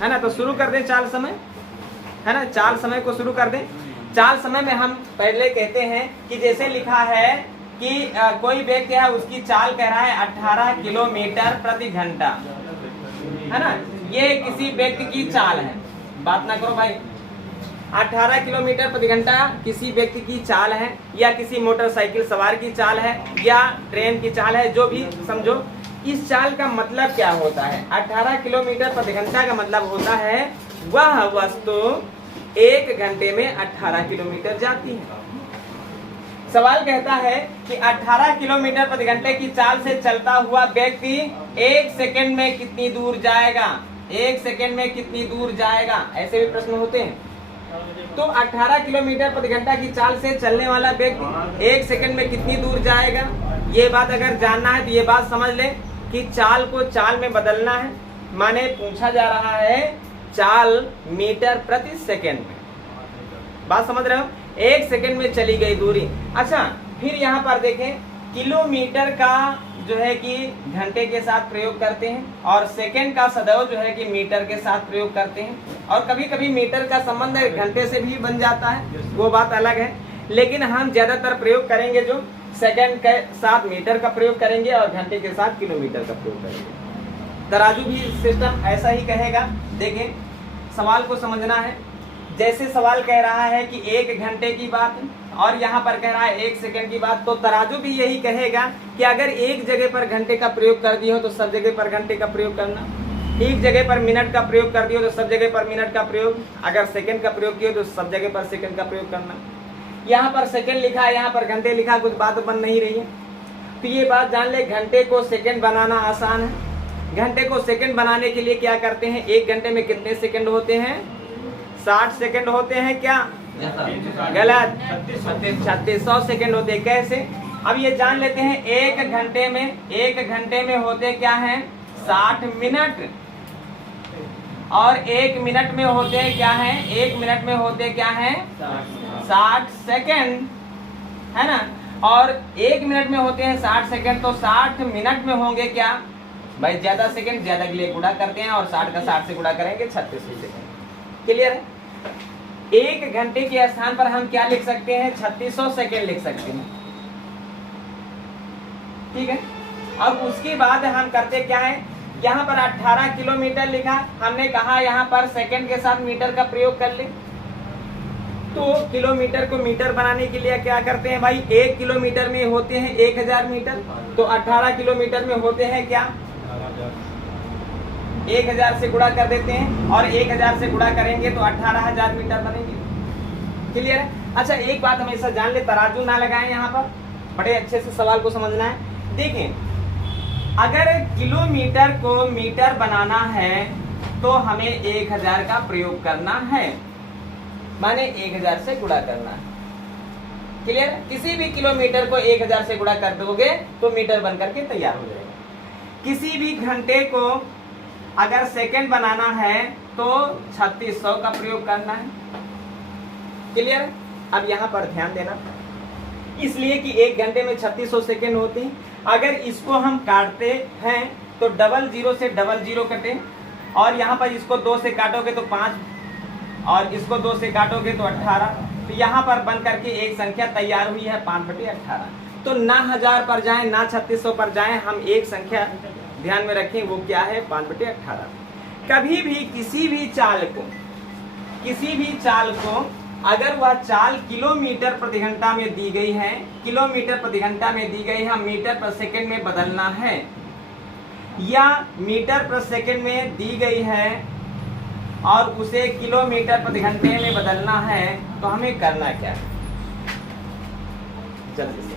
है ना। तो शुरू कर दें चाल समय, है ना, चाल समय को शुरू कर दें। चाल समय में हम पहले कहते हैं कि जैसे लिखा है कि कोई व्यक्ति है, उसकी चाल कह रहा है 18 किलोमीटर प्रति घंटा, है ना। ये किसी व्यक्ति की चाल है, बात ना करो भाई। 18 किलोमीटर प्रति घंटा किसी व्यक्ति की चाल है, या किसी मोटरसाइकिल सवार की चाल है, या ट्रेन की चाल है, जो भी समझो। इस चाल का मतलब क्या होता है? 18 किलोमीटर प्रति घंटा का मतलब होता है वह वस्तु 1 घंटे में 18 किलोमीटर जाती है। सवाल कहता है कि 18 किलोमीटर प्रति घंटे की चाल से चलता हुआ व्यक्ति 1 सेकंड में कितनी दूर जाएगा? 1 सेकंड में कितनी दूर जाएगा? ऐसे भी प्रश्न होते हैं। तो 18 किलोमीटर प्रति घंटा की चाल से चलने वाला व्यक्ति 1 सेकंड में कितनी दूर जाएगा? ये बात अगर जानना है तो ये बात समझ ले कि चाल को चाल में बदलना है। माने पूछा जा रहा है चाल मीटर प्रति सेकंड में, बात समझ रहे हो? 1 सेकंड में चली गई दूरी। अच्छा, फिर यहाँ पर देखें, किलोमीटर का जो है कि घंटे के साथ प्रयोग करते हैं, और सेकंड का सदैव जो है कि मीटर के साथ प्रयोग करते हैं। और कभी कभी मीटर का संबंध घंटे से भी बन जाता है, वो बात अलग है। लेकिन हम ज्यादातर प्रयोग करेंगे जो सेकंड के साथ मीटर का प्रयोग करेंगे, और घंटे के साथ किलोमीटर का प्रयोग करेंगे। तराजू भी सिस्टम ऐसा ही कहेगा। देखें, सवाल को समझना है। जैसे सवाल कह रहा है कि 1 घंटे की बात, और यहाँ पर कह रहा है 1 सेकंड की बात, तो तराजू भी यही कहेगा कि अगर एक जगह पर घंटे का प्रयोग कर दिया हो तो सब जगह पर घंटे का प्रयोग करना, एक जगह पर मिनट का प्रयोग कर दिया हो तो सब जगह पर मिनट का प्रयोग, अगर सेकंड का प्रयोग किया तो सब जगह पर सेकंड का प्रयोग करना। यहाँ पर सेकंड लिखा है, यहाँ पर घंटे लिखा, कुछ बात बन नहीं रही है। तो ये बात जान ले, घंटे को सेकंड बनाना आसान है। घंटे को सेकंड बनाने के लिए क्या करते हैं? 1 घंटे में कितने सेकंड होते हैं? 60 सेकंड होते हैं। क्या गलत? 3600 सेकंड होते हैं। कैसे? अब ये जान लेते हैं, 1 घंटे में होते क्या हैं? 60 मिनट, और 1 मिनट में होते हैं क्या है? 1 मिनट में होते क्या है? 60 सेकंड, है ना। और 1 मिनट में होते हैं 60 सेकंड, तो 60 मिनट में होंगे क्या भाई? ज्यादा सेकंड ज्यादा के लिए गुणा करते हैं, और 60 का 60 से गुणा करेंगे 3600 सेकंड। क्लियर है? 1 घंटे के स्थान पर हम क्या लिख सकते हैं? 3600 सेकंड लिख सकते हैं। ठीक है। अब उसके बाद हम करते क्या है? यहाँ पर 18 किलोमीटर लिखा, हमने कहा यहाँ पर सेकंड के साथ मीटर का प्रयोग कर ले। तो किलोमीटर को मीटर बनाने के लिए क्या करते हैं भाई? 1 किलोमीटर में होते हैं 1000 मीटर, तो 18 किलोमीटर में होते हैं क्या? 1000 से गुणा कर देते हैं, और 1000 से गुणा करेंगे तो 18000 मीटर बनेंगे। क्लियर है? अच्छा, एक बात हमेशा जान ले, तराजू ना लगाएं यहाँ पर, बड़े अच्छे से सवाल को समझना है। देखें, अगर किलोमीटर को मीटर बनाना है तो हमें 1000 का प्रयोग करना है, माने 1000 से गुणा करना है। क्लियर? किसी भी किलोमीटर को 1000 से गुणा कर दोगे तो मीटर बनकर के तैयार हो जाएगा। किसी भी घंटे को अगर सेकंड बनाना है तो 3600 का प्रयोग करना है। क्लियर? अब यहाँ पर ध्यान देना, इसलिए कि 1 घंटे में 3600 सेकंड होते हैं। अगर इसको हम काटते हैं तो 00 से 00 कटे, और यहाँ पर इसको 2 से काटोगे तो 5, और इसको 2 से काटोगे तो 18। तो यहाँ पर बन करके एक संख्या तैयार हुई है 5/18। तो ना 1000 पर जाएं ना 3600 पर जाएं, हम एक संख्या ध्यान में रखें, वो क्या है? 5/18। कभी भी किसी भी चाल को अगर वह चाल किलोमीटर प्रति घंटा में दी गई है, किलोमीटर प्रति घंटा में दी गई है, मीटर पर सेकंड में बदलना है, या मीटर पर सेकंड में दी गई है और उसे किलोमीटर प्रति घंटे में बदलना है, तो हमें करना क्या है? जल्दी से।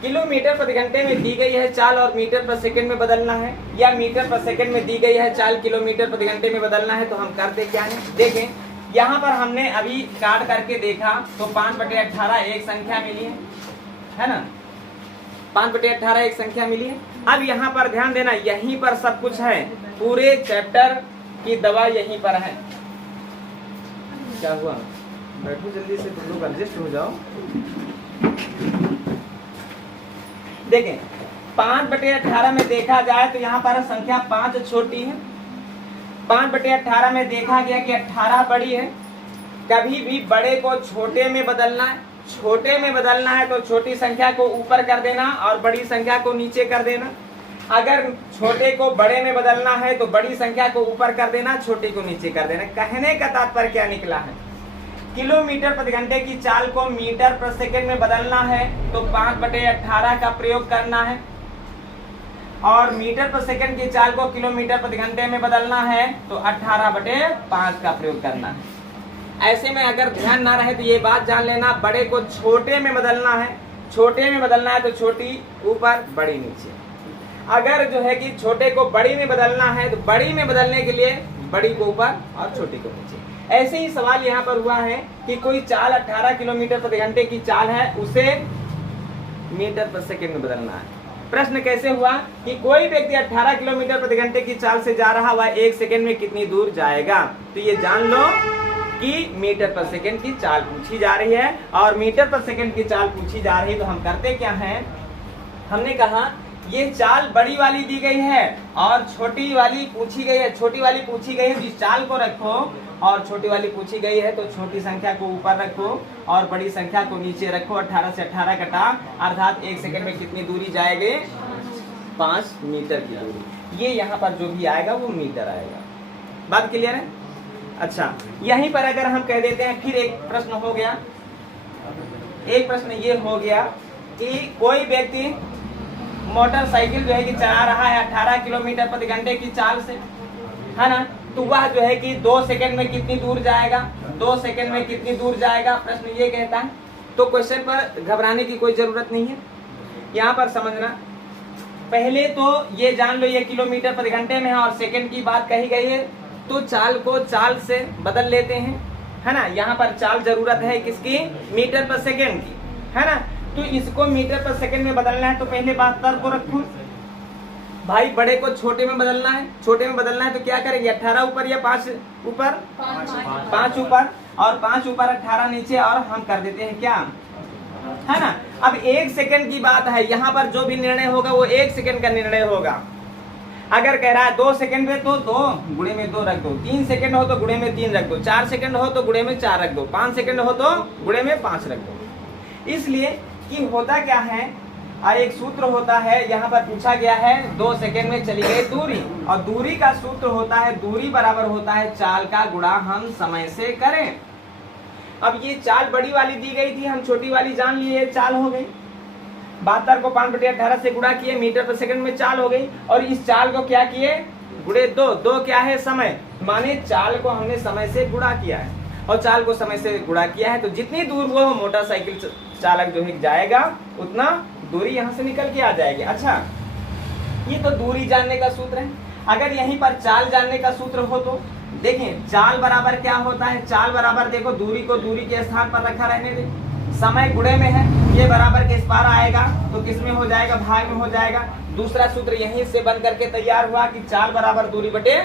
किलोमीटर प्रति घंटे में दी गई है चाल और मीटर पर सेकंड में बदलना है, या मीटर पर सेकंड में दी गई है चाल किलोमीटर प्रति घंटे में बदलना है, तो हम करते क्या है? देखें, यहाँ पर हमने अभी काट करके देखा तो 5/18 एक संख्या मिली है ना। 5/18 एक संख्या मिली है। अब यहाँ पर ध्यान देना, यहीं पर सब कुछ है, पूरे चैप्टर की दवा यहीं पर है। क्या हुआ? बैठो जल्दी से, तुम लोग एडजस्ट हो जाओ। देखें, 5/18 में देखा जाए तो यहाँ पर संख्या 5 छोटी है, 5/18 में देखा गया कि 18 बड़ी है। कभी भी बड़े को छोटे में बदलना है, छोटे में बदलना है तो छोटी संख्या को ऊपर कर देना और बड़ी संख्या को नीचे कर देना। अगर छोटे को बड़े में बदलना है तो बड़ी संख्या को ऊपर कर देना, छोटे को नीचे कर देना। कहने का तात्पर्य क्या निकला है, किलोमीटर प्रति घंटे की चाल को मीटर प्रति सेकंड में बदलना है तो 5/18 का प्रयोग करना है, और मीटर प्रति सेकंड की चाल को किलोमीटर प्रति घंटे में बदलना है तो 18/5 का प्रयोग करना है। ऐसे में अगर ध्यान ना रहे तो ये बात जान लेना, बड़े को छोटे में बदलना है, छोटे में बदलना है तो छोटी ऊपर बड़ी नीचे। अगर जो है कि छोटे को बड़ी में बदलना है तो बड़ी में बदलने के लिए बड़ी को ऊपर और छोटी को नीचे। ऐसे ही सवाल यहाँ पर हुआ है कि कोई चाल 18 किलोमीटर प्रति घंटे की चाल है, उसे मीटर प्रति सेकंड में बदलना है। प्रश्न कैसे हुआ कि कोई व्यक्ति 18 किलोमीटर प्रति घंटे की चाल से जा रहा, वह 1 सेकंड में कितनी दूर जाएगा। तो ये जान लो कि मीटर पर सेकंड की चाल पूछी जा रही है, और मीटर पर सेकंड की चाल पूछी जा रही है तो हम करते क्या हैं, हमने कहा ये चाल बड़ी वाली दी गई है और छोटी वाली पूछी गई है। छोटी वाली पूछी गई है, जिस चाल को रखो, और छोटी वाली पूछी गई है तो छोटी संख्या को ऊपर रखो और बड़ी संख्या को नीचे रखो। 18 से 18 कटा, अर्थात 1 सेकंड में कितनी दूरी जाएगी, 5 मीटर की दूरी। ये यहाँ पर जो भी आएगा वो मीटर आएगा। बात क्लियर है। अच्छा, यहीं पर अगर हम कह देते हैं, फिर एक प्रश्न हो गया, एक प्रश्न ये हो गया कि कोई व्यक्ति मोटरसाइकिल जो है कि चला रहा है 18 किलोमीटर प्रति घंटे की चाल से, है ना, तो वह जो है कि 2 सेकंड में कितनी दूर जाएगा, 2 सेकंड में कितनी दूर जाएगा, प्रश्न ये कहता है। तो क्वेश्चन पर घबराने की कोई जरूरत नहीं है, यहाँ पर समझना। पहले तो ये जान लो ये किलोमीटर प्रति घंटे में है और सेकंड की बात कही गई है, तो चाल को चाल से बदल लेते हैं, है ना। यहाँ पर चाल जरूरत है किसकी, मीटर पर सेकंड की, है ना। तो इसको मीटर पर सेकंड में बदलना है तो पहले बात तर्क को रखो भाई, बड़े को छोटे में बदलना है, छोटे में बदलना है तो क्या करेंगे, 18 ऊपर या 5 ऊपर, 5 ऊपर, और 5 ऊपर 18 नीचे, और हम कर देते हैं क्या, है ना। अब 1 सेकंड की बात है, यहाँ पर जो भी निर्णय होगा वो 1 सेकंड का निर्णय होगा। अगर कह रहा है 2 सेकंड में तो 2 गुणे में 2 रख दो, 3 सेकंड हो तो गुणे में 3 रख दो, 4 सेकंड हो तो गुणे में 4 रख दो, 5 सेकंड हो तो गुणे में 5 रख दो। इसलिए कि होता क्या है, एक सूत्र होता है, यहाँ पर पूछा गया है 2 सेकंड में चली गई दूरी, और दूरी का सूत्र होता है, दूरी बराबर होता है चाल का गुणा हम समय से करें। अब ये चाल बड़ी वाली दी गई थी, हम छोटी वाली जान लिए, चाल हो गई। 72 को 5/18 से गुणा किए, मीटर पर सेकंड में चाल हो गई, और इस चाल को क्या किए, गुणे 2, 2 क्या है, समय, माने चाल को हमने समय से गुणा किया है, और चाल को समय से गुणा किया है तो जितनी दूर वो मोटरसाइकिल चालक जो है जाएगा उतना दूरी यहाँ से निकल के आ जाएगी। अच्छा, ये तो दूरी जानने का सूत्र है। अगर यहीं पर चाल जानने का सूत्र हो तो देखिए, चाल बराबर क्या होता है, चाल बराबर देखो, दूरी को दूरी के स्थान पर रखा रहने दे, समय गुणे में है, ये बराबर किस पार आएगा तो किस में हो जाएगा, भाग में हो जाएगा। दूसरा सूत्र यहीं से बन करके तैयार हुआ कि चाल बराबर दूरी बटे,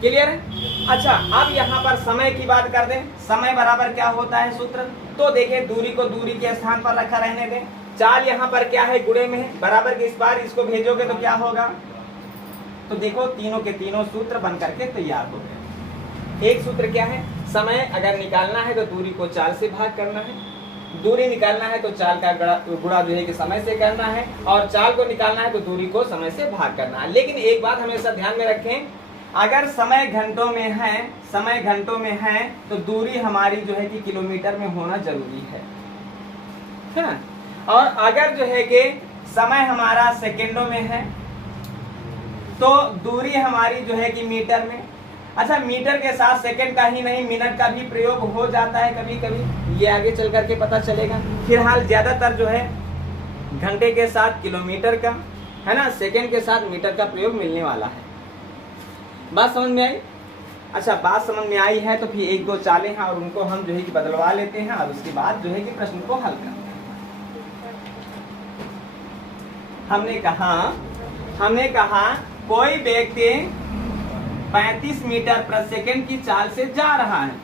क्लियर है। अच्छा, अब यहाँ पर समय की बात कर दें, समय बराबर क्या होता है सूत्र, तो देखिए दूरी को दूरी के स्थान पर रखा रहने दें, चाल यहाँ पर क्या है, गुणे में है, बराबर के इस बार इसको भेजोगे तो क्या होगा, तो देखो तीनों के तीनों सूत्र बन करके तैयार हो गए। एक सूत्र क्या है, समय अगर निकालना है तो दूरी को चाल से भाग करना है, दूरी निकालना है तो चाल का गुणा जो है कि समय से करना है, और चाल को निकालना है तो दूरी को समय से भाग करना है। लेकिन एक बात हमेशा ध्यान में रखें, अगर समय घंटों में है, समय घंटों में है तो दूरी हमारी जो है कि किलोमीटर में होना जरूरी है ना। और अगर जो है कि समय हमारा सेकंडों में है तो दूरी हमारी जो है कि मीटर में। अच्छा, मीटर के साथ सेकंड का ही नहीं मिनट का भी प्रयोग हो जाता है कभी कभी, ये आगे चल करके पता चलेगा। फिलहाल ज्यादातर जो है घंटे के साथ किलोमीटर का, है ना, सेकंड के साथ मीटर का प्रयोग मिलने वाला है। बात समझ में आई। अच्छा, बात समझ में आई है तो फिर 1-2 चालें हैं और उनको हम जो है कि बदलवा लेते हैं, और उसके बाद जो है कि प्रश्न को हल करते हैं। हमने कहा कोई व्यक्ति 35 मीटर प्रति सेकंड की चाल से जा रहा है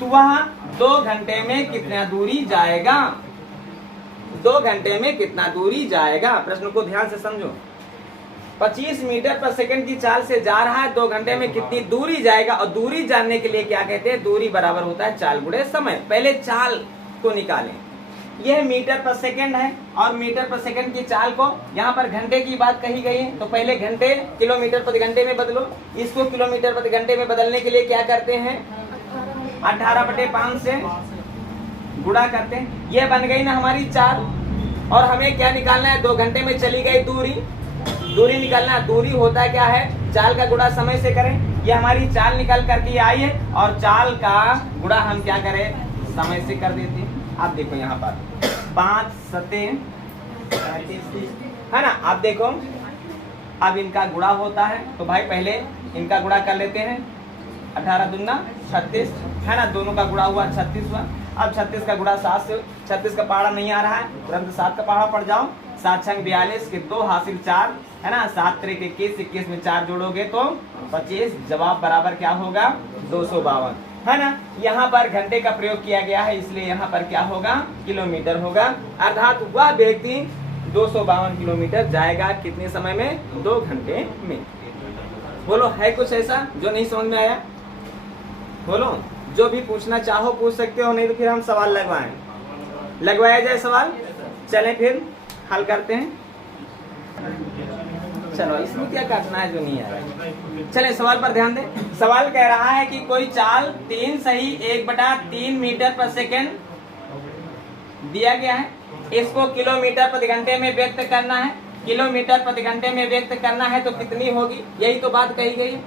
तो वह 2 घंटे में कितना दूरी जाएगा, 2 घंटे में कितना दूरी जाएगा। प्रश्न को ध्यान से समझो। 25 मीटर पर सेकंड की चाल से जा रहा है, 2 घंटे में कितनी दूरी जाएगा। और दूरी जानने के लिए क्या कहते हैं, दूरी बराबर होता है चाल गुणे समय। पहले चाल को निकालें, यह मीटर पर सेकंड है और मीटर पर सेकंड की चाल को यहाँ पर घंटे की बात कही गई है, तो पहले घंटे किलोमीटर प्रति घंटे में बदलो। इसको किलोमीटर प्रति घंटे में बदलने के लिए क्या करते हैं, 18/5 से गुणा करते हैं। यह बन गई ना हमारी चाल। और हमें क्या निकालना है, 2 घंटे में चली गई दूरी, दूरी निकालना है। दूरी होता है क्या है, चाल का गुणा समय से करें। ये हमारी चाल निकल करके आई है और चाल का गुणा हम क्या करें, समय से कर देते हैं। आप देखो यहाँ पर 5 सते है ना। आप देखो अब इनका गुणा होता है, तो भाई पहले इनका गुणा कर लेते हैं। 18 दूना 36 है ना, दोनों का गुणा हुआ 36 हुआ। अब 36 का गुणा 7 से, 36 का पहाड़ा नहीं आ रहा है, तुरंत 7 का पहाड़ा पड़ जाओ। 7 छंग 42 के 2 हासिल 4 है ना, 7 त्रिक 21, 21 में 4 जोड़ोगे तो 25। जवाब बराबर क्या होगा, 252 है ना। यहाँ पर घंटे का प्रयोग किया गया है, इसलिए यहाँ पर क्या होगा, किलोमीटर होगा। अर्थात वह व्यक्ति 252 किलोमीटर जाएगा कितने समय में, 2 घंटे में। बोलो है कुछ ऐसा जो नहीं समझ में आया, बोलो। जो भी पूछना चाहो पूछ सकते हो, नहीं तो फिर हम सवाल लगवाएं, लगवाया जाए सवाल। चलें फिर हल करते हैं। चलो इसमें क्या काटना है जो नहीं आ रहा है। चले सवाल पर ध्यान दें। सवाल कह रहा है कि कोई चाल 3 सही 1/3 मीटर पर सेकेंड दिया गया है, इसको किलोमीटर प्रति घंटे में व्यक्त करना है। किलोमीटर प्रति घंटे में व्यक्त करना है तो कितनी होगी, यही तो बात कही गई है।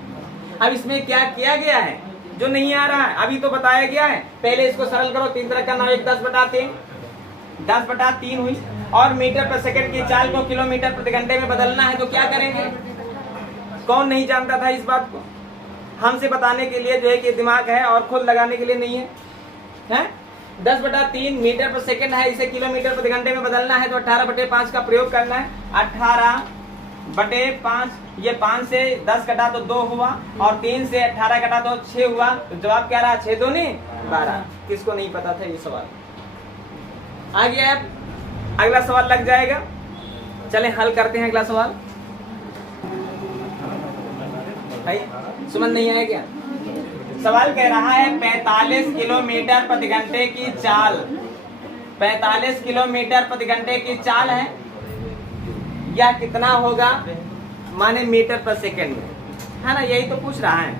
अब इसमें क्या किया गया है जो नहीं आ रहा है, अभी तो बताया गया है। पहले इसको सरल करो, 3 तरह का नाम 10/3 10/3 हुई। और मीटर पर सेकंड की चाल को किलोमीटर प्रति घंटे में बदलना है तो क्या करेंगे। कौन नहीं जानता था इस बात को, हमसे बताने के लिए जो है कि दिमाग है और खुद लगाने के लिए नहीं है, हैं? 10/3 मीटर पर सेकंड है, इसे किलोमीटर प्रति घंटे में बदलना है तो 18/5 का प्रयोग करना है। 18/5, ये 5 से 10 कटा तो 2 हुआ और 3 से 18 कटा तो 6 हुआ। तो जवाब क्या रहा, 6 दूनी 12। किसको नहीं पता था ये सवाल। आ गया, अब अगला सवाल लग जाएगा। चलें हल करते हैं अगला सवाल। समझ नहीं आया क्या। सवाल कह रहा है 45 किलोमीटर प्रति घंटे की चाल, 45 किलोमीटर प्रति घंटे की चाल है, यह कितना होगा माने मीटर पर सेकंड में, है ना, यही तो पूछ रहा है।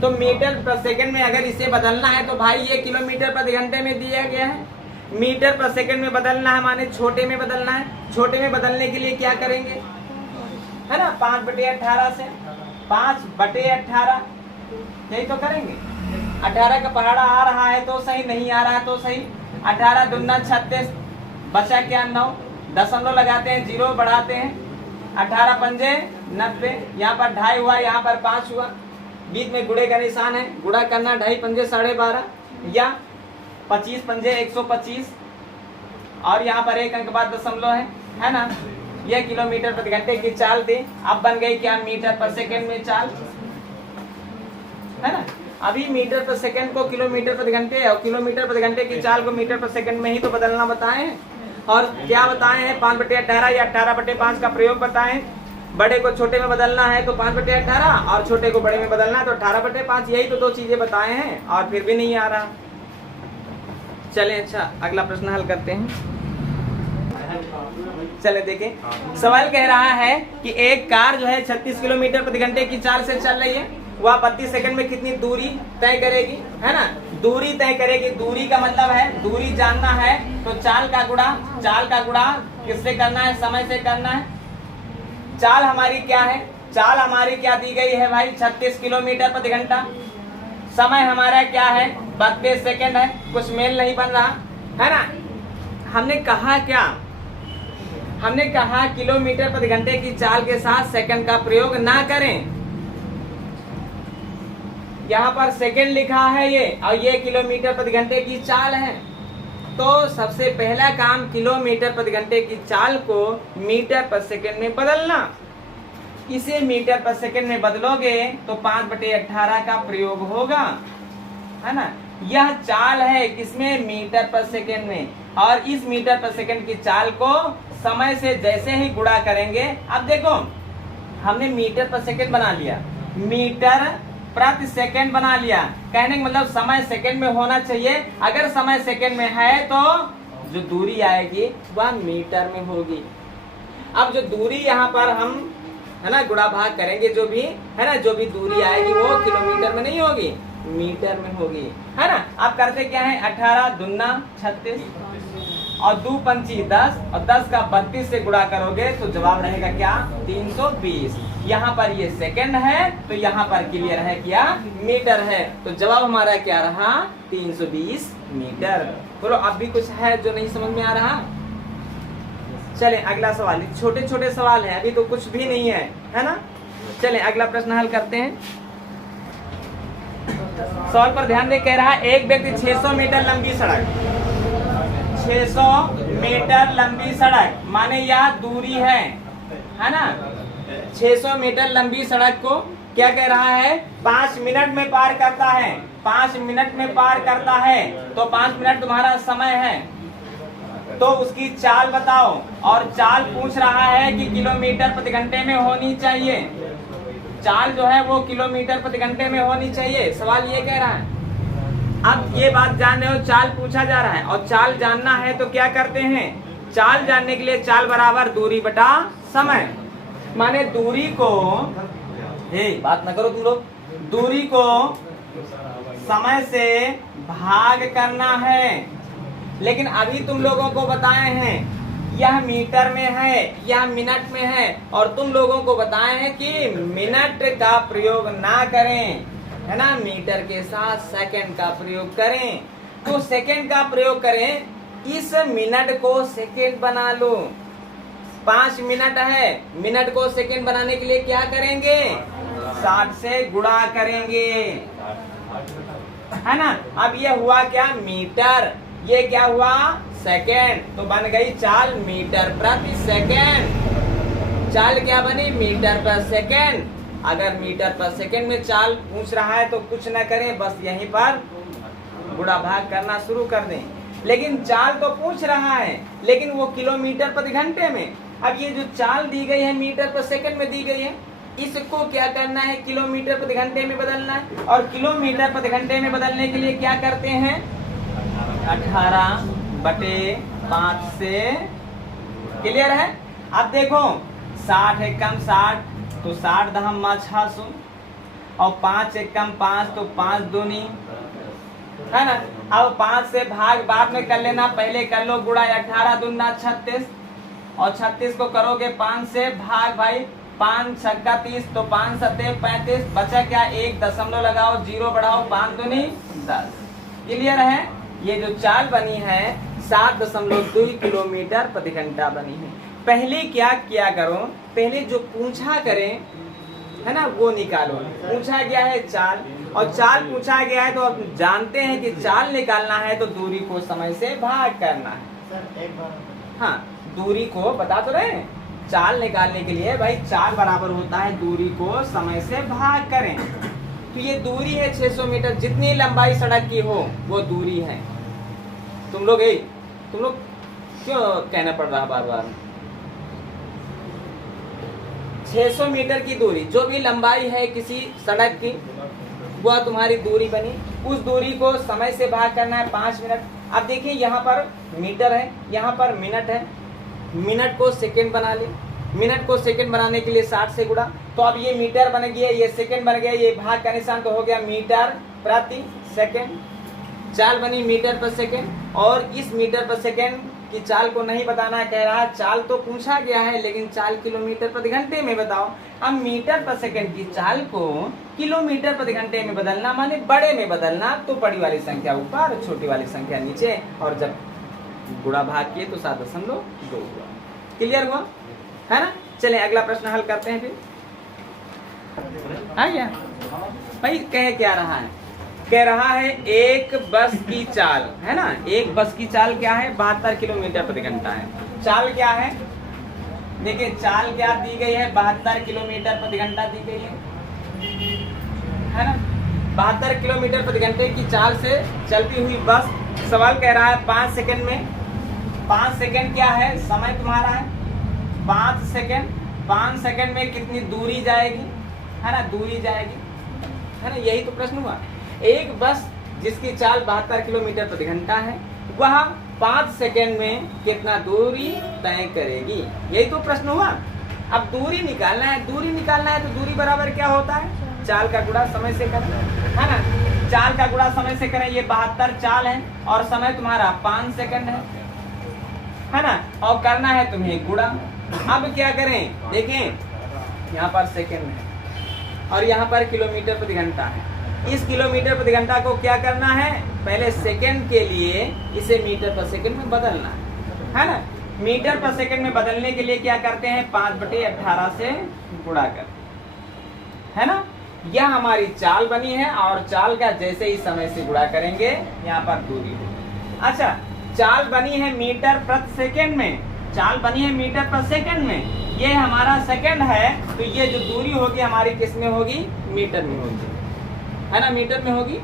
तो मीटर पर सेकंड में अगर इसे बदलना है तो भाई ये किलोमीटर प्रति घंटे में दिया गया है, मीटर पर सेकंड में बदलना है माने छोटे में बदलना है। छोटे में बदलने के लिए क्या करेंगे, है ना, 5/18 से 5/18 यही तो करेंगे। 18 का पहाड़ा आ रहा है तो सही, नहीं आ रहा है तो सही। 18 दूना 36, बचा क्या 9, दशमलव लगाते हैं, 0 बढ़ाते हैं, 18 पंजे 90, यहाँ पर 2.5 हुआ, यहाँ पर 5 हुआ, बीच में गुणे का निशान है, गुणा करना 2.5 पंजे 12.5 या 25 पंजे 125 और यहाँ पर 1 अंक बाद दशमलव है ना। यह किलोमीटर प्रति घंटे की चाल थी। अब बन गई क्या, मीटर पर सेकंड में चाल, है ना। अभी मीटर पर सेकंड को किलोमीटर प्रति घंटे और किलोमीटर प्रति घंटे की चाल को मीटर पर सेकंड में ही तो बदलना बताए हैं। और क्या बताए हैं, 5/18 या 18/5 का प्रयोग बताए। बड़े को छोटे में बदलना है तो 5/18 और छोटे को बड़े में बदलना है तो 18/5, यही तो 2 चीजें बताए हैं और फिर भी नहीं आ रहा। चलें अच्छा अगला प्रश्न हल करते हैं। चले देखें। सवाल कह रहा है कि एक कार जो है 36 किलोमीटर प्रति घंटे की चाल से चल रही है, वह 32 सेकंड में कितनी दूरी तय करेगी, है ना, दूरी तय करेगी। दूरी का मतलब है दूरी जानना है तो चाल का गुणा किससे करना है, समय से करना है। चाल हमारी क्या है, चाल हमारी क्या दी गई है भाई, 36 किलोमीटर प्रति घंटा। समय हमारा क्या है, 32 सेकंड है, कुछ मेल नहीं बन रहा, है ना। हमने कहा क्या, हमने कहा किलोमीटर प्रति घंटे की चाल के साथ सेकंड का प्रयोग ना करें। यहाँ पर सेकंड लिखा है ये और ये किलोमीटर प्रति घंटे की चाल है, तो सबसे पहला काम किलोमीटर प्रति घंटे की चाल को मीटर पर सेकंड में बदलना। इसे मीटर पर सेकंड में बदलोगे तो 5/18 का प्रयोग होगा, है ना। यह चाल है किसमें, मीटर पर सेकंड में। और इस मीटर पर सेकंड की चाल को समय से जैसे ही गुणा करेंगे, अब देखो हमने मीटर पर सेकंड बना लिया, मीटर प्रति सेकंड बना लिया। कहने का मतलब समय सेकंड में होना चाहिए। अगर समय सेकंड में है तो जो दूरी आएगी वह मीटर में होगी। अब जो दूरी यहाँ पर हम है ना गुणा भाग करेंगे, जो भी है ना, जो भी दूरी आएगी वो किलोमीटर में नहीं होगी, मीटर में होगी, है ना। आप करते क्या है, 18 दूना 36 और 2 पंची 10 और 10 का 32 से गुणा करोगे तो जवाब रहेगा क्या, 320। यहाँ पर ये सेकंड है तो यहाँ पर क्लियर है क्या, मीटर है। तो जवाब हमारा क्या रहा, 320 मीटर। बोलो अब भी कुछ है जो नहीं समझ में आ रहा। चले अगला सवाल, छोटे छोटे सवाल है, अभी तो कुछ भी नहीं है ना। चले अगला प्रश्न हल करते हैं। सवाल पर ध्यान दे, कह रहा है एक व्यक्ति 600 मीटर लंबी सड़क, 600 मीटर लंबी सड़क माने यह दूरी है ना। 600 मीटर लंबी सड़क को क्या कह रहा है, 5 मिनट में पार करता है, 5 मिनट में पार करता है। तो 5 मिनट तुम्हारा समय है, तो उसकी चाल बताओ। और चाल पूछ रहा है कि किलोमीटर प्रति घंटे में होनी चाहिए, चाल जो है वो किलोमीटर प्रति घंटे में होनी चाहिए, सवाल ये कह रहा है। अब ये बात जान रहे हो, चाल पूछा जा रहा है और चाल जानना है तो क्या करते हैं, चाल जानने के लिए चाल बराबर दूरी बटा समय, माने दूरी को, बात ना करो तुम लोग, दूरी को समय से भाग करना है। लेकिन अभी तुम लोगों को बताए हैं यह मीटर में है, यह मिनट में है, और तुम लोगों को बताए हैं कि मिनट का प्रयोग ना करें, है ना, मीटर के साथ सेकंड का प्रयोग करें। तो सेकंड का प्रयोग करें, इस मिनट को सेकंड बना लो। 5 मिनट है, मिनट को सेकंड बनाने के लिए क्या करेंगे, 60 से गुणा करेंगे, है ना। अब ये हुआ क्या, मीटर, ये क्या हुआ, सेकेंड। तो बन गई चाल मीटर प्रति सेकेंड। चाल क्या बनी, मीटर पर सेकेंड। अगर मीटर पर सेकेंड में चाल पूछ रहा है तो कुछ ना करें, बस यहीं पर गुणा भाग करना शुरू कर दें। लेकिन चाल तो पूछ रहा है, लेकिन वो किलोमीटर प्रति घंटे में। अब ये जो चाल दी गई है मीटर पर सेकेंड में दी गई है, इसको क्या करना है, किलोमीटर प्रति घंटे में बदलना है। और किलोमीटर प्रति घंटे में बदलने के लिए क्या करते हैं, 18/5 से, क्लियर है। अब देखो 60 एकम 60, तो 60 दहम 600 और 5 एकम 5, तो 5 दूनी, है ना। अब 5 से भाग बाद में कर लेना, पहले कर लो गुणा, 18 दूना 36 और 36 को करोगे 5 से भाग, भाई 5 छक्का 30, तो 5 सत्ते 35, बचा क्या, 1 दशमलव लगाओ, 0 बढ़ाओ, 5 दूनी 10, क्लियर है। ये जो चाल बनी है 7.2 किलोमीटर प्रति घंटा बनी है। पहले क्या किया करो, पहले जो पूछा करें, है ना, वो निकालो। पूछा गया है चाल, और चाल पूछा गया है तो अब जानते हैं कि चाल निकालना है तो दूरी को समय से भाग करना है। हाँ, दूरी को बता तो रहे हैं, चाल निकालने के लिए भाई चाल बराबर होता है दूरी को समय से भाग करें। तो ये दूरी है 600 मीटर, जितनी लंबाई सड़क की हो वो दूरी है। तुम लोग क्यों कहना पड़ रहा बार बार, 600 मीटर की दूरी, जो भी लंबाई है किसी सड़क की, वह तुम्हारी दूरी बनी। उस दूरी को समय से भाग करना है 5 मिनट। अब देखिए यहाँ पर मीटर है, यहाँ पर मिनट है, मिनट को सेकंड बना ले, मिनट को सेकंड बनाने के लिए 60 से गुणा, तो अब ये मीटर बन गया, ये सेकंड बन गया, ये भाग का निशान तो हो गया मीटर प्रति सेकंड। चाल बनी मीटर पर सेकंड, और इस मीटर पर सेकंड की चाल को नहीं बताना कह रहा, चाल तो पूछा गया है लेकिन चाल किलोमीटर प्रति घंटे में बताओ। अब मीटर पर सेकंड की चाल को किलोमीटर प्रति घंटे में बदलना माने बड़े में बदलना, तो बड़ी वाली संख्या ऊपर, छोटी वाली संख्या नीचे, और जब गुणा भाग किए तो 7.2 हुआ। क्लियर हुआ, है ना। चले अगला प्रश्न हल करते हैं फिर। आ गया भाई, कह क्या रहा है, कह रहा है एक बस की चाल, है ना, एक बस की चाल क्या है, 72 किलोमीटर प्रति घंटा है। चाल क्या है, देखिए चाल क्या दी गई है, 72 किलोमीटर प्रति घंटा दी गई है ना। 72 किलोमीटर प्रति घंटे की चाल से चलती हुई बस, सवाल कह रहा है 5 सेकंड में, 5 सेकंड क्या है, समय तुम्हारा है 5 सेकंड, 5 सेकंड में कितनी दूरी जाएगी, है ना, दूरी जाएगी, है ना, यही तो प्रश्न हुआ। एक बस जिसकी चाल 72 किलोमीटर प्रति घंटा है वह 5 सेकंड में कितना दूरी तय करेगी, यही तो प्रश्न हुआ। अब दूरी निकालना है, दूरी निकालना है तो दूरी बराबर क्या होता है, चाल का गुणा समय से करें, है ना, चाल का गुणा समय से करें। ये 72 चाल है और समय तुम्हारा 5 सेकंड है ना, और करना है तुम्हें गुणा। अब क्या करें, देखें यहाँ पर सेकंड है और यहाँ पर किलोमीटर प्रति घंटा है। इस किलोमीटर प्रति घंटा को क्या करना है, पहले सेकंड के लिए इसे मीटर पर सेकंड में बदलना है ना। मीटर पर सेकंड में बदलने के लिए क्या करते हैं, 5/18 से गुणा करते हैं, है ना। यह हमारी चाल बनी है और चाल का जैसे ही समय से गुणा करेंगे यहाँ पर दूरी होगी। अच्छा, चाल बनी है मीटर प्रति सेकंड में, चाल बनी है मीटर पर सेकंड में, ये हमारा सेकंड है तो ये जो दूरी होगी हमारी किस में होगी, मीटर में होगी, है ना, मीटर में होगी।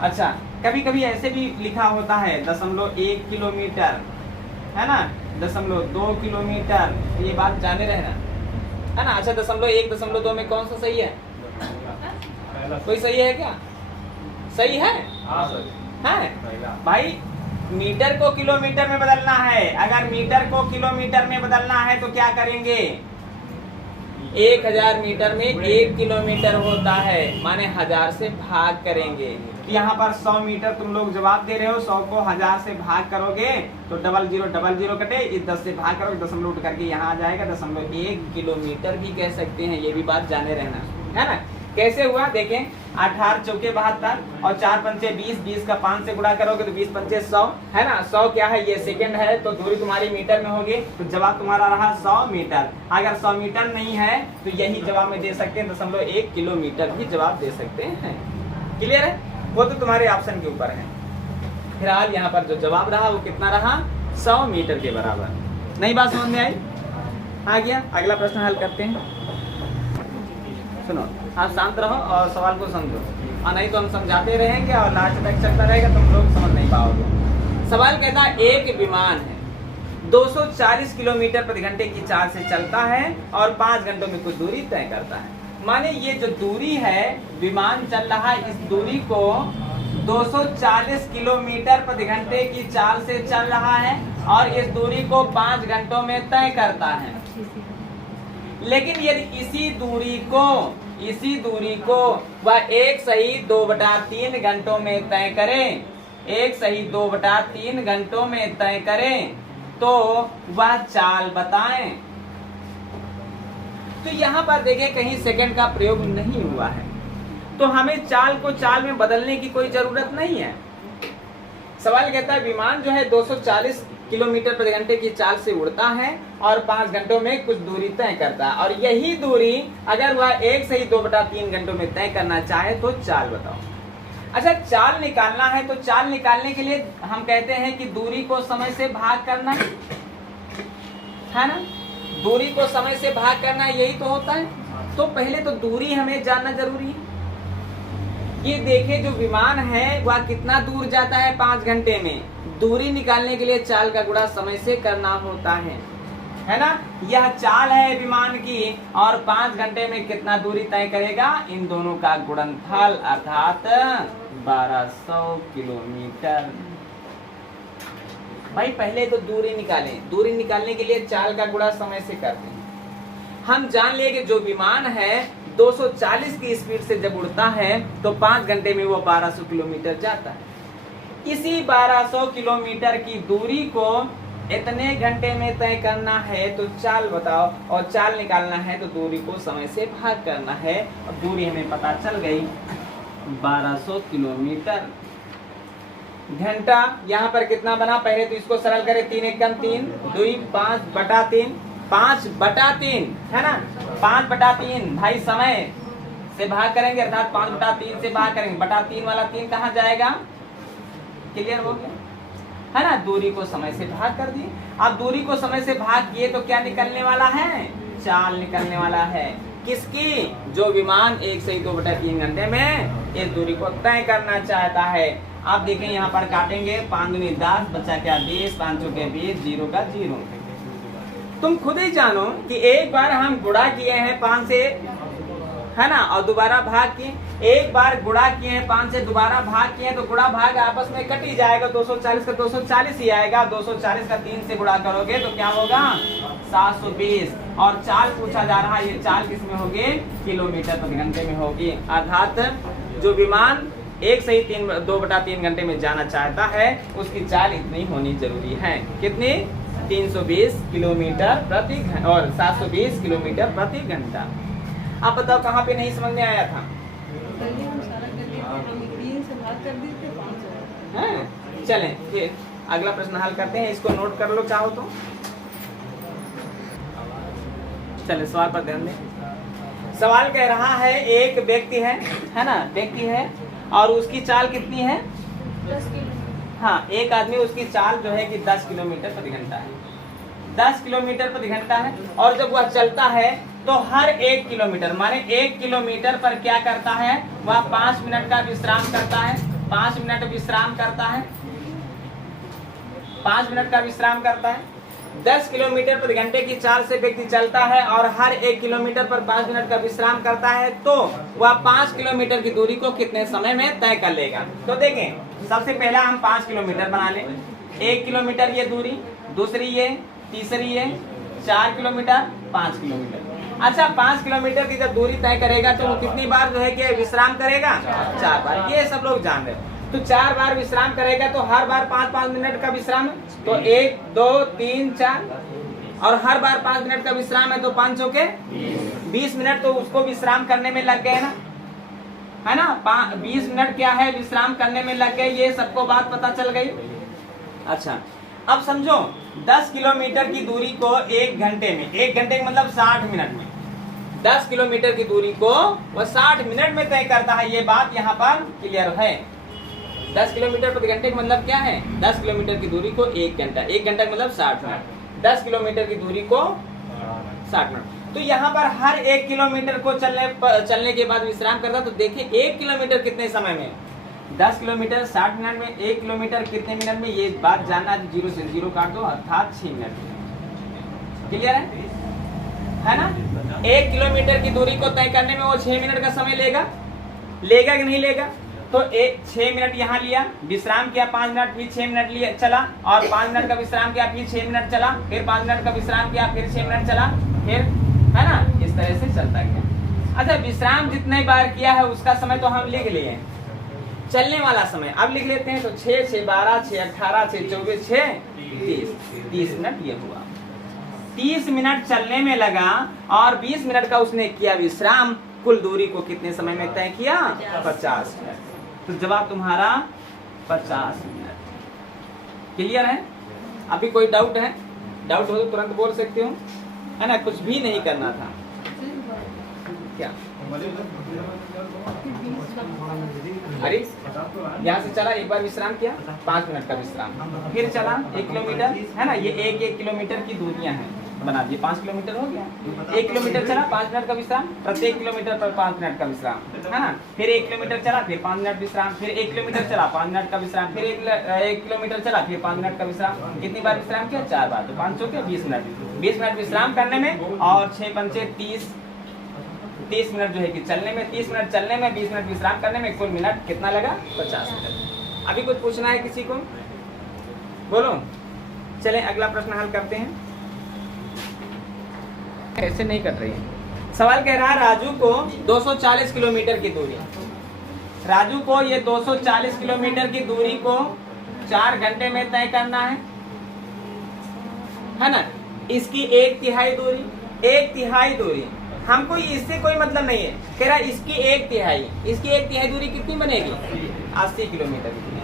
अच्छा, कभी कभी ऐसे भी लिखा होता है 0.1 किलोमीटर, है ना, 0.2 किलोमीटर, ये बात जाने रहना, है ना। अच्छा, 0.1 0.2 में कौन सा सही है, कोई सही है क्या, सही है, है भाई। मीटर को किलोमीटर में बदलना है, अगर मीटर को किलोमीटर में बदलना है तो क्या करेंगे, 1000 मीटर में 1 किलोमीटर होता है, माने 1000 से भाग करेंगे। यहाँ पर 100 मीटर तुम लोग जवाब दे रहे हो, 100 को 1000 से भाग करोगे तो 0000 कटे, इस 10 से भाग करोगे, दशमलव उठ करके यहाँ आ जाएगा 0.1 किलोमीटर भी कह सकते हैं, ये भी बात जाने रहना, है ना। कैसे हुआ देखें, 18 चौके 72 और 4 पंचे 20, 20 का 5 से गुणा करोगे तो 20 पंचे 100, है ना। 100 क्या है, ये सेकंड है तो दूरी तुम्हारी मीटर में होगी, तो जवाब तुम्हारा रहा 100 मीटर। अगर 100 मीटर नहीं है तो यही जवाब में दे सकते हैं, 0.1 किलोमीटर भी जवाब दे सकते हैं। क्लियर है, वो तो तुम्हारे ऑप्शन के ऊपर है। फिलहाल यहाँ पर जो जवाब रहा वो कितना रहा, 100 मीटर के बराबर। नई बात समझ में आई, आ गया। अगला प्रश्न हल करते हैं। सुनो, आप शांत रहो और सवाल को समझो, और नहीं तो हम समझाते रहेंगे और लास्ट तक चलता रहेगा, तुम लोग समझ नहीं पाओगे। सवाल कहता है, एक विमान है 240 किलोमीटर प्रति घंटे की चाल से चलता है और 5 घंटों में कुछ दूरी तय करता है। माने ये जो दूरी है, विमान चल रहा है, इस दूरी को 240 किलोमीटर प्रति घंटे की चाल से चल रहा है और इस दूरी को 5 घंटों में तय करता है। लेकिन यदि इसी दूरी को वह 1 सही 2/3 घंटों में तय करें, 1 सही 2/3 घंटों में तय करें तो वह चाल बताएं। तो यहाँ पर देखिए कहीं सेकंड का प्रयोग नहीं हुआ है, तो हमें चाल को चाल में बदलने की कोई जरूरत नहीं है। सवाल कहता है, विमान जो है 240 किलोमीटर प्रति घंटे की चाल से उड़ता है और 5 घंटों में कुछ दूरी तय करता है, और यही दूरी अगर वह 1 सही 2/3 घंटों में तय करना चाहे तो चाल बताओ। अच्छा, चाल निकालना है तो चाल निकालने के लिए हम कहते हैं कि दूरी को समय से भाग करना है ना, दूरी को समय से भाग करना, यही तो होता है। तो पहले तो दूरी हमें जानना जरूरी है। ये देखिए जो विमान है वह कितना दूर जाता है 5 घंटे में, दूरी निकालने के लिए चाल का गुणा समय से करना होता है ना। यह चाल है विमान की और 5 घंटे में कितना दूरी तय करेगा, इन दोनों का गुणनफल अर्थात 1200 किलोमीटर। भाई पहले तो दूरी निकालें, दूरी निकालने के लिए चाल का गुणा समय से करते हैं। हम जान लिए कि जो विमान है 240 की स्पीड से जब उड़ता है तो 5 घंटे में वो 1200 किलोमीटर जाता है। इसी 1200 किलोमीटर की दूरी को इतने घंटे में तय करना है तो चाल बताओ, और चाल निकालना है तो दूरी को समय से भाग करना है, और दूरी हमें पता चल गई 1200 किलोमीटर। घंटा यहाँ पर कितना बना, पहले तो इसको सरल करें, 3 एकम 3, 2 5/3, 5/3 है ना, 5/3 भाई समय से भाग करेंगे अर्थात 5/3 से भाग करेंगे, बटा 3 वाला 3 कहाँ जाएगा, क्लियर हो गया है ना। दूरी को समय से भाग कर दिए। अब दूरी को समय से भाग किए तो क्या निकलने वाला है, चाल निकलने वाला है। किसकी, जो विमान 1 से 2/3 घंटे में इस दूरी को तय करना चाहता है। आप देखें यहाँ पर काटेंगे, 5 दूनी 10, बचा क्या 20, 5 चौके 20, 0 का 0, तुम खुद ही जानो कि एक बार हम गुणा किए हैं 5 से, है ना, और दोबारा भाग किए, एक बार गुणा किए हैं 5 से, दोबारा भाग किए तो गुणा भाग आपस में कट ही जाएगा, 240 का 240 ही आएगा, 240 का 3 से गुणा करोगे तो क्या होगा 720। और चाल पूछा जा रहा है, ये चाल किस में होगी, किलोमीटर प्रति घंटे में होगी। अर्थात जो विमान 1 से ही 2/3 घंटे में जाना चाहता है उसकी चाल इतनी होनी जरूरी है, कितनी, 320 किलोमीटर प्रति घंटा और 720 किलोमीटर प्रति घंटा। आप बताओ कहाँ पे नहीं समझ में आया था? चलें फिर अगला प्रश्न हल करते हैं, इसको नोट कर लो चाहो तो। चले सवाल पर ध्यान दें। सवाल कह रहा है एक व्यक्ति है ना, व्यक्ति है और उसकी चाल कितनी है, 10 किलोमीटर। हाँ, एक आदमी, उसकी चाल जो है कि 10 किलोमीटर प्रति घंटा है, 10 किलोमीटर प्रति घंटा है। और जब वह चलता है तो हर 1 किलोमीटर माने 1 किलोमीटर पर क्या करता है, वह 5 मिनट का विश्राम करता है, 5 मिनट विश्राम करता है, 5 मिनट का विश्राम करता है। 10 किलोमीटर प्रति घंटे की चाल से व्यक्ति चलता है और हर 1 किलोमीटर पर 5 मिनट का विश्राम करता है, तो वह 5 किलोमीटर की दूरी को कितने समय में तय कर लेगा। तो देखें, सबसे पहला हम 5 किलोमीटर बना लें, 1 किलोमीटर ये दूरी, दूसरी ये, तीसरी ये, 4 किलोमीटर, 5 किलोमीटर। अच्छा, 5 किलोमीटर की जब दूरी तय करेगा तो वो कितनी बार जो है कि विश्राम करेगा, 4 बार, ये सब लोग जान रहे हैं। तो 4 बार विश्राम करेगा तो हर बार 5-5 मिनट का विश्राम है, तो 1 2 3 4, और हर बार 5 मिनट का विश्राम है तो 5 चौके 20 मिनट तो उसको विश्राम करने में लग गए ना, है ना, 20 मिनट क्या है विश्राम करने में लग गए, ये सबको बात पता चल गई। अच्छा, अब समझो 10 किलोमीटर की दूरी को 1 घंटे में, 1 घंटे मतलब 60 मिनट में, 10 किलोमीटर की दूरी को वह 60 मिनट में तय करता है, ये बात यहाँ पर क्लियर है। 10 किलोमीटर प्रति घंटे का मतलब क्या है, 10 किलोमीटर की दूरी को 1 घंटा, 1 घंटा मतलब 60 मिनट, 10 किलोमीटर की दूरी को 60 मिनट। तो यहाँ पर हर 1 किलोमीटर को चलने के बाद विश्राम करता, तो देखिए 1 किलोमीटर कितने समय में, 10 किलोमीटर 60 मिनट में, 1 किलोमीटर कितने मिनट में, ये बात जानना है। 0 से 0 काट दो, अर्थात 6 मिनट। क्लियर है ना। 1 किलोमीटर की दूरी को तय करने में वो 6 मिनट का समय लेगा कि नहीं लेगा। तो 6 मिनट यहाँ लिया, विश्राम किया 5 मिनट, फिर 6 मिनट लिया चला, और 5 मिनट का विश्राम किया, फिर 6 मिनट चला, फिर 5 मिनट का विश्राम किया, फिर 6 मिनट चला, फिर, है ना, इस तरह से चलता गया। अच्छा, विश्राम जितने बार किया है उसका समय तो हम लिख लिए, चलने वाला समय अब लिख लेते हैं। तो 6 6 12 6 18 6 24 6 30 मिनट ये हुआ। 30 मिनट चलने में लगा और 20 मिनट का उसने किया विश्राम। कुल दूरी को कितने समय में तय किया, 50 मिनट। तो जवाब तुम्हारा 50 मिनट। क्लियर है। अभी कोई डाउट है? डाउट हो तो तुरंत बोल सकते हो, है ना, कुछ भी नहीं करना था। क्या अरे यहाँ से चला, एक बार विश्राम किया, 5 मिनट का विश्राम, फिर चला 1 किलोमीटर, है ना, ये 1 किलोमीटर की दूरियां हैं, बना दिए, 5 किलोमीटर हो गया। 1 किलोमीटर चला, 5 मिनट का विश्राम, प्रत्येक किलोमीटर पर 5 मिनट का विश्राम, है ना। फिर 1 किलोमीटर चला, फिर 5 मिनट विश्राम, फिर 1 किलोमीटर चला, 5 मिनट का विश्राम, फिर 1 किलोमीटर चला, फिर 5 मिनट का विश्राम। कितनी बार विश्राम किया, 4 बार, तो 5 चौके 20 मिनट, 20 मिनट विश्राम करने में और 6 पंचे 30 मिनट जो है कि चलने में, 30 मिनट चलने में, 20 मिनट विश्राम करने में, कुल मिनट कितना लगा, 50 मिनट। अभी कुछ पूछना है किसी को, बोलो। चलें अगला प्रश्न हल करते हैं। ऐसे नहीं कर रही है। सवाल कह रहा है राजू को 240 किलोमीटर की दूरी, राजू को ये 240 किलोमीटर की दूरी को 4 घंटे में तय करना है ना। इसकी 1/3 दूरी, 1/3 दूरी, हमको इससे कोई मतलब नहीं है। कह रहा इसकी 1/3, इसकी 1/3 दूरी कितनी बनेगी, 80 किलोमीटर की दूरी,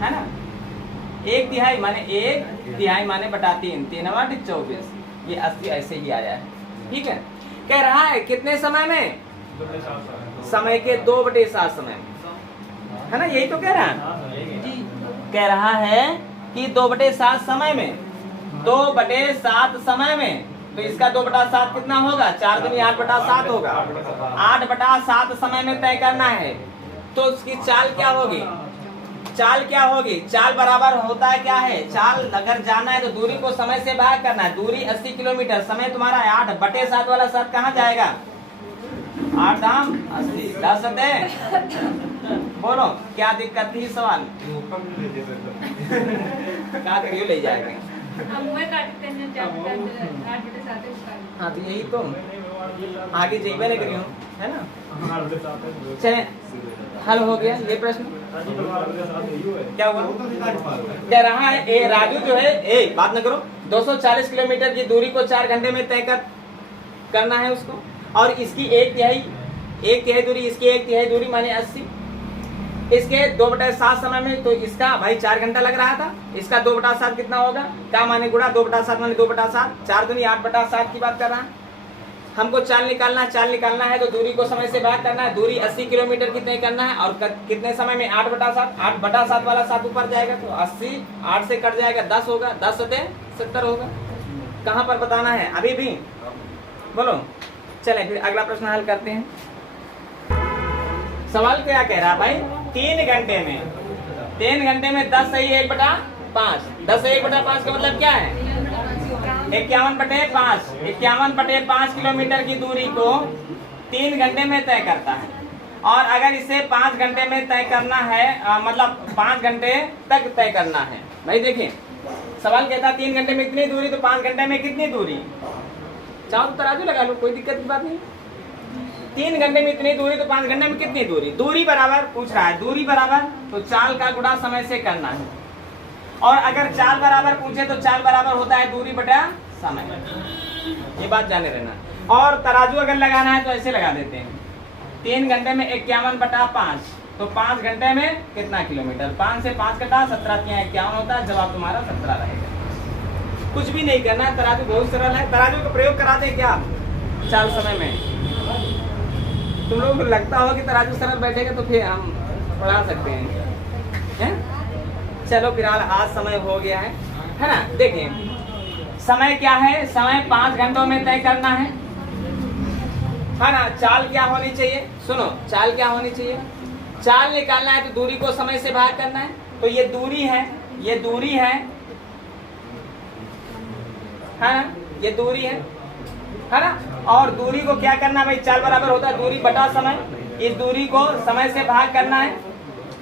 है ना। 1/3 माने 1/3 माने बटा 3, 3 8 24, ये 80 ऐसे ही आया है। ठीक है। कह रहा है कितने समय में, समय के 2/7 समय में, है ना, यही तो कह रहा है। कह रहा है कि 2/7 समय में, 2/7 समय में, तो इसका 2/7 कितना होगा, 4 दूनी 8/7 होगा, 8/7 समय में तय करना है। तो उसकी चाल क्या होगी, चाल क्या होगी, चाल बराबर होता है क्या है, चाल अगर जाना है तो दूरी को समय से भाग करना है। दूरी 80 किलोमीटर, समय तुम्हारा है 8/7 वाला 7 कहाँ जाएगा, 8 दाम 80, 10 सते। बोलो क्या दिक्कत थी सवाल, कहाँ तक ले जाएगा। हाँ तो यही तो आगे जेबे नहीं करी हूँ, है ना। चले हल हो गया ये प्रश्न। क्या हुआ, कह रहा है ए राजू जो है, ए बात न करो, 240 किलोमीटर की दूरी को 4 घंटे में तय करना है उसको, और इसकी 1/3 दूरी, इसकी 1/3 दूरी माने 80, इसके 2/7 समय में, तो इसका भाई 4 घंटा लग रहा था, इसका 2/7 कितना होगा, क्या माने गुणा 2/7 माने 2/7, 4 दूनी 8/7 की बात कर रहा है। हमको चाल निकालना है तो दूरी को समय से भाग करना है। दूरी 80 किलोमीटर की तय करना है, और कितने समय में, 8/7 वाला 7 ऊपर जाएगा तो 80, 8 से कट जाएगा 10 होगा, 10 सते 70 होगा। कहाँ पर बताना है अभी भी, बोलो। चले फिर अगला प्रश्न हल करते हैं। सवाल क्या कह रहा है भाई, 3 घंटे में 10 सही 1/5, 10 सही 1/5 का मतलब क्या है, 51/5, 51/5 किलोमीटर की दूरी को 3 घंटे में तय करता है। और अगर इसे 5 घंटे में तय करना है, मतलब 5 घंटे तक तय करना है। भाई देखिए सवाल कहता है 3 घंटे में इतनी दूरी, तो 5 घंटे में कितनी दूरी, चाहो तो तराजू लगा लो, कोई दिक्कत की बात नहीं। 3 घंटे में इतनी दूरी तो 5 घंटे में कितनी दूरी, दूरी बराबर पूछ रहा है, दूरी बराबर तो चाल का गुणा समय से करना है। और अगर चाल बराबर पूछे तो चाल बराबर होता है दूरी बटा समय, ये बात जाने रहना। और तराजू अगर लगाना है तो ऐसे लगा देते हैं, 3 घंटे में 51/5, तो 5 घंटे में कितना किलोमीटर, 5 से 5 कटा 17 × 51 होता है, जवाब तुम्हारा 17 रहेगा। कुछ भी नहीं करना है, तराजू बहुत सरल है। तराजू का प्रयोग कराते हैं क्या चाल समय में, तुम लोग लगता हो कि तराजू सरल बैठेगा तो फिर हम पढ़ा सकते हैं। चलो फिलहाल आज समय हो गया है ना। देखिए समय क्या है, समय 5 घंटों में तय करना है ना। चाल क्या होनी चाहिए, सुनो चाल क्या होनी चाहिए, चाल निकालना है तो दूरी को समय से भाग करना है। तो ये दूरी है ना, ये दूरी है ना। और दूरी को क्या करना है भाई, चाल बराबर होता है दूरी बटा समय। इस दूरी को समय से भाग करना है,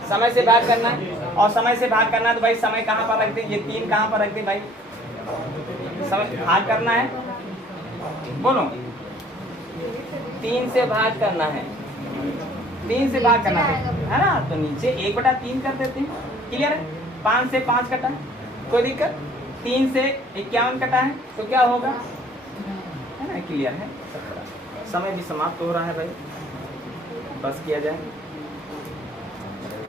समय से भाग करना है। और समय से भाग करना है तो भाई समय कहाँ पर रखते हैं, ये 3 कहाँ पर रखते हैं भाई, समय भाग करना है, बोलो 3 से भाग करना है, 3 से भाग करना है ना। तो नीचे 1/3 कर देते हैं, क्लियर है। 5 से 5 कटा है, कोई दिक्कत, 3 से 51 कटा है तो क्या होगा, है ना, क्लियर है। समय भी समाप्त हो रहा है भाई, बस किया जाए।